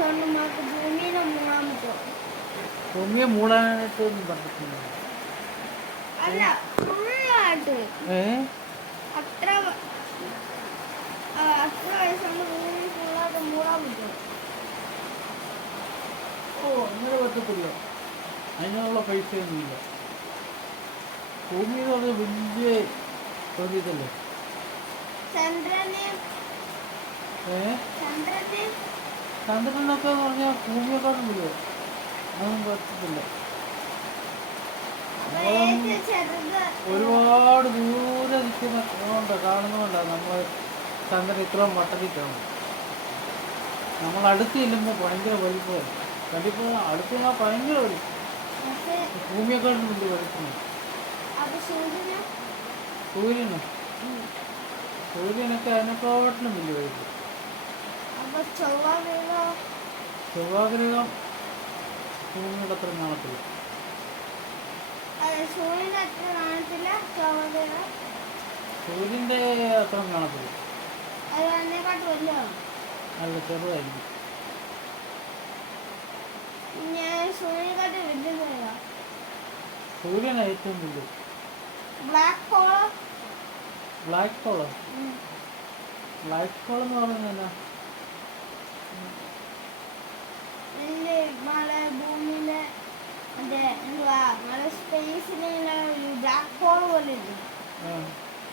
കൊണ്ട് നമുക്ക് ഭൂമിയിലെ മൂടാൻ പറ്റുമോ? ഭൂമിയെ മൂടാനായിട്ടൊന്നും പറഞ്ഞിട്ടില്ല. അല്ല, ഫുള്ളായിട്ട് അത്ര വയസ്സ് കൊണ്ട് ഭൂമി ഫുള്ളായിട്ട് മൂടാൻ പറ്റുമോ? അങ്ങനെ പറ്റത്തില്ല. അതിനുള്ള പൈസയൊന്നുമില്ല. ഭൂമി എന്ന് പറഞ്ഞാൽ വലിയ ഇതല്ലേ. ചന്ദ്രനൊക്കെ എന്ന് പറഞ്ഞാൽ ഭൂമിയെക്കാളും വലുത്. അതൊന്നും പറ്റത്തില്ല. ഒരുപാട് ദൂരെ നിൽക്കുന്നതുകൊണ്ട് കാണുന്നതുകൊണ്ടാണ് നമ്മൾ ചന്ദ്രൻ ഇത്രയും വട്ടത്തിൽ കാണും. നമ്മൾ അടുത്ത് ചെല്ലുമ്പോൾ ഭയങ്കര വലിപ്പമായി. വലിപ്പം അടുത്ത് ചെന്നാൽ ഭയങ്കര വലിപ്പം. ഭൂമിയെക്കാളും വലിയ വലിപ്പം. സൂര്യനൊക്കെ അതിനെക്കാട്ടിലും വലിയ വലിപ്പം. ചൊവ്വാഗ്രഹം ഭൂമിയുടെ അത്ര കാണത്തില്ല. സൂര്യൻ്റെ അത്ര കാണത്തില്ല. അല്ല, ചെറുതായിരിക്കും. സൂര്യനാണ് ഏറ്റവും വലുത്. ബ്ലാക്ക് ഹോളോ എന്ന് പറയുന്നത് എന്നാ? ഭൂമിയിലെ സ്പേസിലെ ബ്ലാക്ക് ഹോൾ പോലെ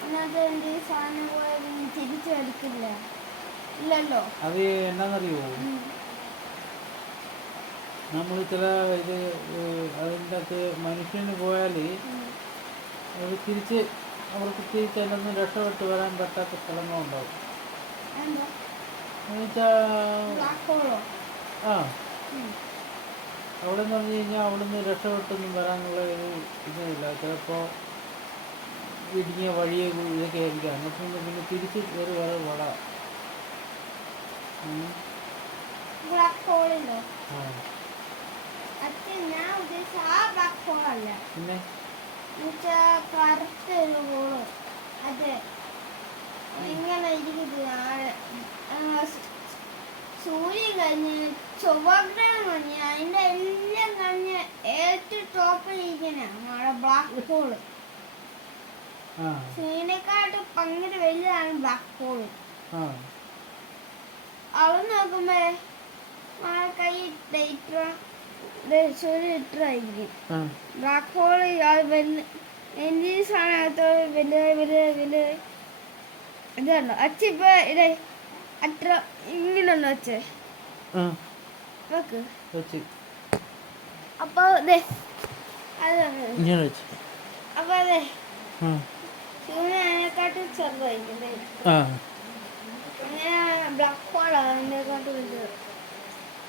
അതിനകത്ത് എന്ത് സാധനം പോയാൽ തിരിച്ചു വരത്തില്ല. ഇല്ലല്ലോ. അത് എന്നാന്നറിയോ? നമ്മൾ ചില ഇത് അതിൻ്റെ അകത്ത് മനുഷ്യന് പോയാൽ അത് തിരിച്ച് അവർക്ക് തിരിച്ച് അതിൻ്റെ ഒന്നും രക്ഷപ്പെട്ട് വരാൻ പറ്റാത്ത സ്ഥലങ്ങളുണ്ടാവും. അവിടെ എന്ന് പറഞ്ഞു കഴിഞ്ഞാൽ അവിടുന്ന് രക്ഷപ്പെട്ടൊന്നും വരാനുള്ള ഒരു ഇതില്ല. ചിലപ്പോൾ ഇടുങ്ങിയ വഴിയെ ഇതൊക്കെ ആയിരിക്കും. അങ്ങനത്തെ പിന്നെ തിരിച്ച് കയറി വരെ വളാം. പിന്നെ കറുത്തൊരു ഹോള് അത് ഇങ്ങനെ ഇരിക്കുന്നത്. സൂര്യൻ കഴിഞ്ഞ് ചൊവ്വാഗ്രഹം കഴിഞ്ഞ് അതിൻ്റെ എല്ലാം കഴിഞ്ഞ് ഏറ്റവും ടോപ്പിൽ ഇരിക്കുന്ന ബ്ലാക്ക് ഹോള്. സൂര്യനെക്കാട്ട് ഭയങ്കര വലുതാണ് ബ്ലാക്ക് ഹോള്. അവിടെ നോക്കുമ്പോ കൈ സൂര്യൻ ഇട്ടായിരിക്കും. ബ്ലാക്ക് ഹോള് എന്ത് സാധനത്തോട് വലുത് ഇതുണ്ടോ അച്ഛപ്പോ ഇത് അത്ര ഇങ്ങനെയുണ്ടോ അച്ഛൻ അപ്പൊ അതെ അപ്പൊ അതെ സൂര്യൻ അതിനെക്കാട്ടും ചെറുതായിരിക്കും. അങ്ങനെ ബ്ലാക്ക് ഹോളാണ് അതിനെക്കാട്ടും വലുത്.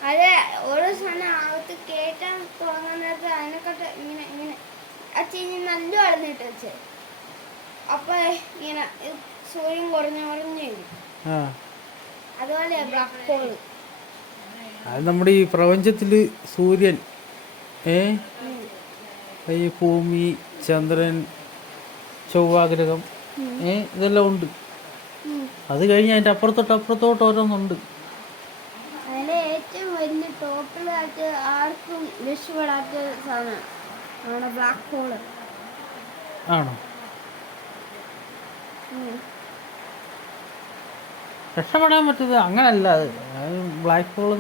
അത് ഓരോ സാധനം അകത്ത് കേട്ടാൻ തുടങ്ങുന്ന നേരത്തെ അതിനെക്കാട്ട് ഇങ്ങനെ ഇങ്ങനെ അച്ഛൻ നല്ല വളർന്നിട്ട് വെച്ചേ അപ്പൊ ഇങ്ങനെ സൂര്യൻ കുറഞ്ഞു വരും. അതുപോലെ ബ്ലാക്ക് ഹോൾ. അത് നമ്മുടെ ഈ പ്രപഞ്ചത്തില് സൂര്യൻ, ഈ ഭൂമി, ചന്ദ്രൻ, ചൊവ്വാഗ്രഹം ഇതെല്ലാം ഉണ്ട്. അത് കഴിഞ്ഞ് അതിൻ്റെ അപ്പുറത്തോട്ട് ഓരോന്നുണ്ട്. അതിലെ ഏറ്റവും വലിയ ടോപ്പിലായിട്ട് ആർക്കും രക്ഷപ്പെടാത്ത സാധനം ആണ് ബ്ലാക്ക് ഹോള്. ആണോ? രക്ഷപ്പെടാൻ പറ്റുന്നത് അങ്ങനല്ല. അത് ബ്ലാക്ക് ഹോൾ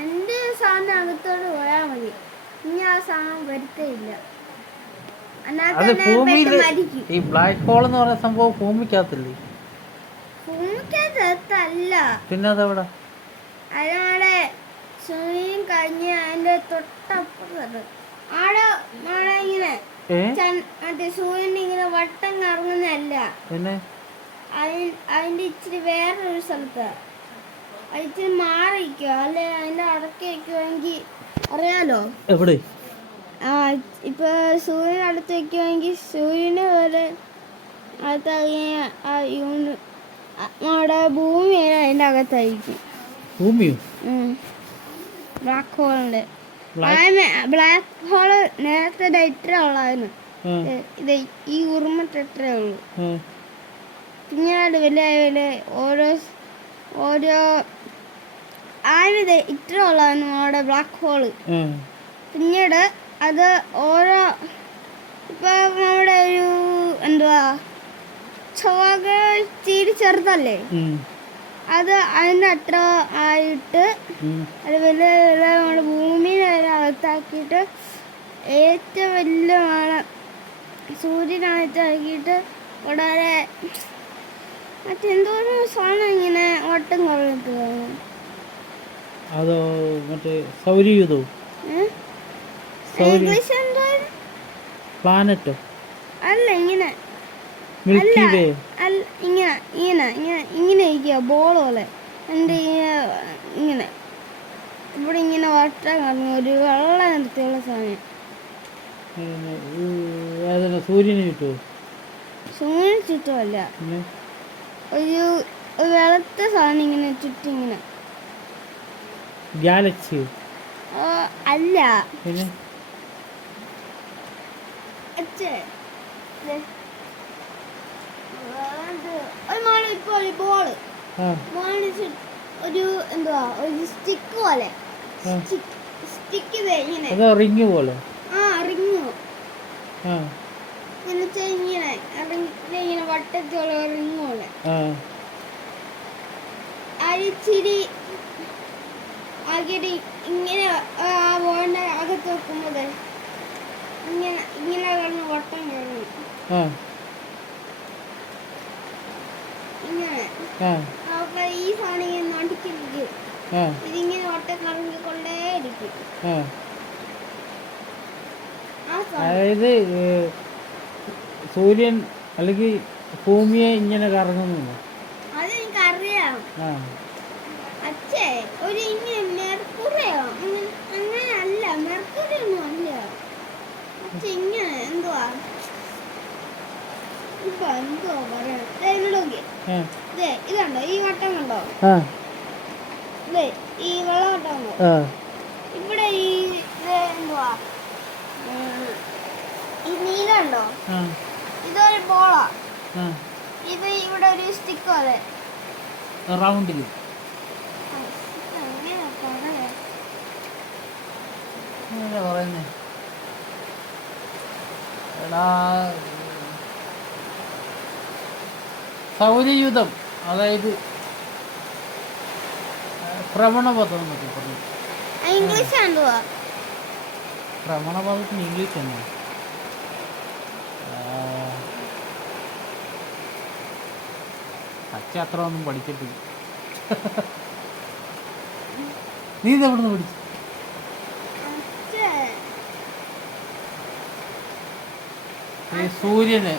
എന്റെ സാധനം അകത്തോട് പോയാൽ മതി. ഇനി ആ സാധനം വരുത്തേയില്ല. അത് ഭൂമിയിൽ ഈ ബ്ലാക്ക് ഹോൾ എന്ന് പറയുന്ന സംഭവം ഭൂമിക്കകത്തല്ലേ? ഭൂമിക്കകത്തല്ല. പിന്നെ അതെവിടെ? അതിനാടെ സൂര്യൻ കഴിഞ്ഞ് അതിന്റെ തൊട്ടപ്പുറത്ത് ആടെ ഇങ്ങനെ മറ്റേ സൂര്യൻ ഇങ്ങനെ വട്ടം കറങ്ങുന്നതല്ല. പിന്നെ അതിന്റെ ഇച്ചിരി വേറൊരു സ്ഥലത്ത് ഇച്ചിരി മാറിക്കോ അല്ലെ അതിന്റെ അടക്കി വെക്കുമെങ്കിൽ അറിയാലോ. എവിടെ? ഇപ്പൊ സൂര്യൻ അടുത്ത് വെക്കുമെങ്കിൽ സൂര്യന് വരെ അടുത്ത് നമ്മുടെ ഭൂമി വരെ അതിന്റെ അകത്തായിരിക്കും. ഭൂമിയോ? ബ്ലാക്ക് ഹോളിന്റെ ബ്ലാക്ക് ഹോള് നേരത്തെ ഇത്ര ഉള്ളായിരുന്നു. ഇത് ഈ ഉറുമട്ട് ഇത്രേ ഉള്ളൂ. പിന്നീട് വലിയ ഓരോ ആയത് ഇത്ര ഉള്ളതാണ് നമ്മുടെ ബ്ലാക്ക് ഹോള്. ഉം. പിന്നീട് അത് ഓരോ ഇപ്പം നമ്മുടെ ഒരു എന്തുവാ ചൊവ്വ തീരെ ചെറുതല്ലേ, ഉം. അത് അതിൻ്റെ അത്ര ആയിട്ട് ഉം. അത് വലിയ നമ്മുടെ ഭൂമിയെ വരെ അകത്താക്കിയിട്ട് ഏറ്റവും വലിയ സൂര്യനകത്താക്കിയിട്ട് വളരെ മറ്റെന്തോരം സാധനം ഇങ്ങനെ വട്ടം കുറഞ്ഞിട്ട് അതോ മറ്റേ സൗരയൂഥവും ഇംഗ്ലീഷ് എന്തോ പ്ലാനറ്റോ അല്ല ഇങ്ങനെ മിൽക്കി വേ. അല്ല ഇങ്ങനെ ഇങ്ങനെ ഇങ്ങനെ ഇങ്ങനെ ഇരിക്കുക ബോൾ പോലെ എൻ്റെ ഇങ്ങനെ ഇവിടെ ഇങ്ങനെ വട്ടം കറങ്ങി ഒരു വെള്ള നിറത്തിലുള്ള സാധനം. ഏതാണ് സൂര്യന് ചുറ്റുമോ? സൂര്യന് ചുറ്റുമല്ല, പിന്നെ ഒരു വെളുത്ത സാധനം ഇങ്ങനെ ചുറ്റും ഇങ്ങനെ. ഗാലക്സിയോ? അല്ല പിന്നെ ഇപ്പോൾ ഒരു ബോള് ആ ഒരു എന്തുവാ ഒരു സ്റ്റിക്ക് പോലെ സ്റ്റിക്ക് ഇങ്ങനെ അതോ റിങ് പോലെ? റിങ്ങ് ആ ഇങ്ങനെ ഇങ്ങനെ വട്ടത്തുള്ള റിങ് പോലെ അരിച്ചിരി ആകിയിട്ട് ഇങ്ങനെ ആ ബോളിൻ്റെ അകത്ത് വെക്കുമ്പോൾ ഇങ്ങനെ ഇങ്ങനെ കിടന്ന് വട്ടം കിടന്നു ഇങ്ങനെ. അപ്പൊ ഈ സാധനം ഇങ്ങനെ നടുക്കിരിക്കും, ഇതിങ്ങനെ വട്ടം കറങ്ങിക്കൊണ്ടേയിരിക്കും. അതായത് സൂര്യൻ അല്ലെങ്കിൽ ഭൂമിയെ ഇങ്ങനെ കറങ്ങുന്നു. അത് എനിക്കറിയാം. അച്ഛേ ഒരു ഇങ്ങനെ മെർക്കുറിയോ അങ്ങനെ അല്ല, മെർക്കുറി ഒന്നും അല്ല അച്ഛ. ഇങ്ങനെ എന്തുവാ ഇപ്പൊ എന്തുവാ പറയാ, ഇതുണ്ടോ ഈ വട്ടം കണ്ടോ, ഈ വെള്ളവട്ടം കണ്ടോ, ഇവിടെ ഈ എന്തുവാ ഈ നീല ഉണ്ടോ, ഇതൊരു ബോളാ, ഇത് ഇവിടെ ഒരു സ്റ്റിക്ക് പോലെ റൗണ്ടിൽ. പറയുന്നേ എടാ സൗരയൂഥം, അതായത് ഭ്രമണപഥം എന്നൊക്കെ പറഞ്ഞു. ഇംഗ്ലീഷ് എന്തുവാ? ഭ്രമണപഥത്തിന് ഇംഗ്ലീഷ് തന്നെ അച്ഛ അത്ര ഒന്നും പഠിച്ചിട്ടില്ല. നീ ഇത് എവിടെ നിന്ന് പഠിച്ചു? ഈ സൂര്യന്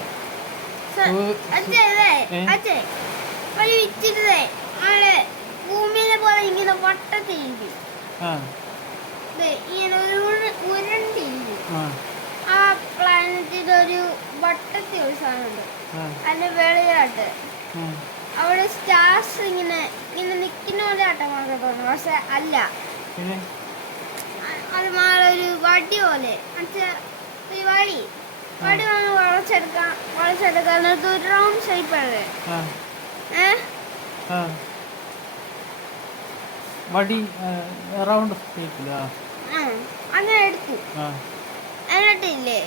ഭൂമിയിലെ പോലെ ഇങ്ങനെ വട്ടത്തിരിക്കും, ഇങ്ങനെ ഉരുണ്ടിരിക്കും. ആ പ്ലാനറ്റിൽ ഒരു വട്ടത്തിൽ ഒരു സാധനമുണ്ട്, അതിന്റെ വെളിയാട്ട് അവിടെ സ്റ്റാർസ് ഇങ്ങനെ ഇങ്ങനെ നിൽക്കുന്ന പോലെ ആട്ടമാർക്ക് തോന്നുന്നു, പക്ഷെ അല്ല. അത് മാറൊരു വടി പോലെ, ഒരു വടി വന്ന് വളച്ചെടുക്കാൻ ഒരു റൗണ്ട് ഷേപ്പാണ്. വടി റൗണ്ട് അങ്ങനെ എടുത്തു. എന്നിട്ടില്ലേ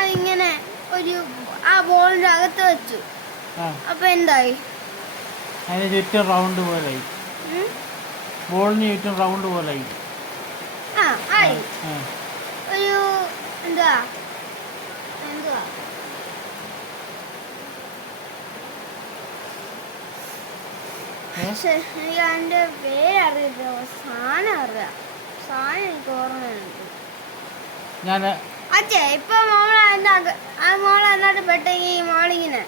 അതിങ്ങനെ ഒരു ആ ബോളിന്റെ അകത്ത് വെച്ചു. അപ്പൊ എന്തായി? അതിന് ചുറ്റും റൗണ്ട് പോലായി, ബോളിന് ചുറ്റും റൗണ്ട് പോലായി. ആയി ഒരു എന്തുവാ പക്ഷെ എനിക്ക് അതിന്റെ പേരറിയില്ല, സാധനം അറിയാം, സാധനം എനിക്ക് ഓർമ്മയുണ്ട്. അച്ഛേ ഇപ്പൊ മോള് എന്നിട്ട് പെട്ടെങ്കിൽ മോളിങ്ങനെ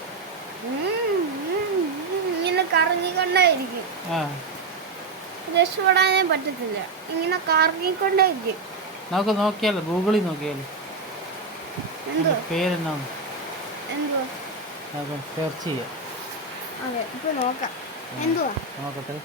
ഇങ്ങനെ കറങ്ങിക്കൊണ്ടേയിരിക്കും, രക്ഷപ്പെടാനേ പറ്റത്തില്ല, ഇങ്ങനെ കറങ്ങിക്കൊണ്ടേയിരിക്കും. നമുക്ക് നോക്കിയാലോ, ഗൂഗിളിൽ നോക്കിയാലോ പേരെന്നാ സെർച്ച് ചെയ്യാം. അതെ ഇപ്പൊ നോക്കാം എന്തുവാ നോക്കട്ടെ.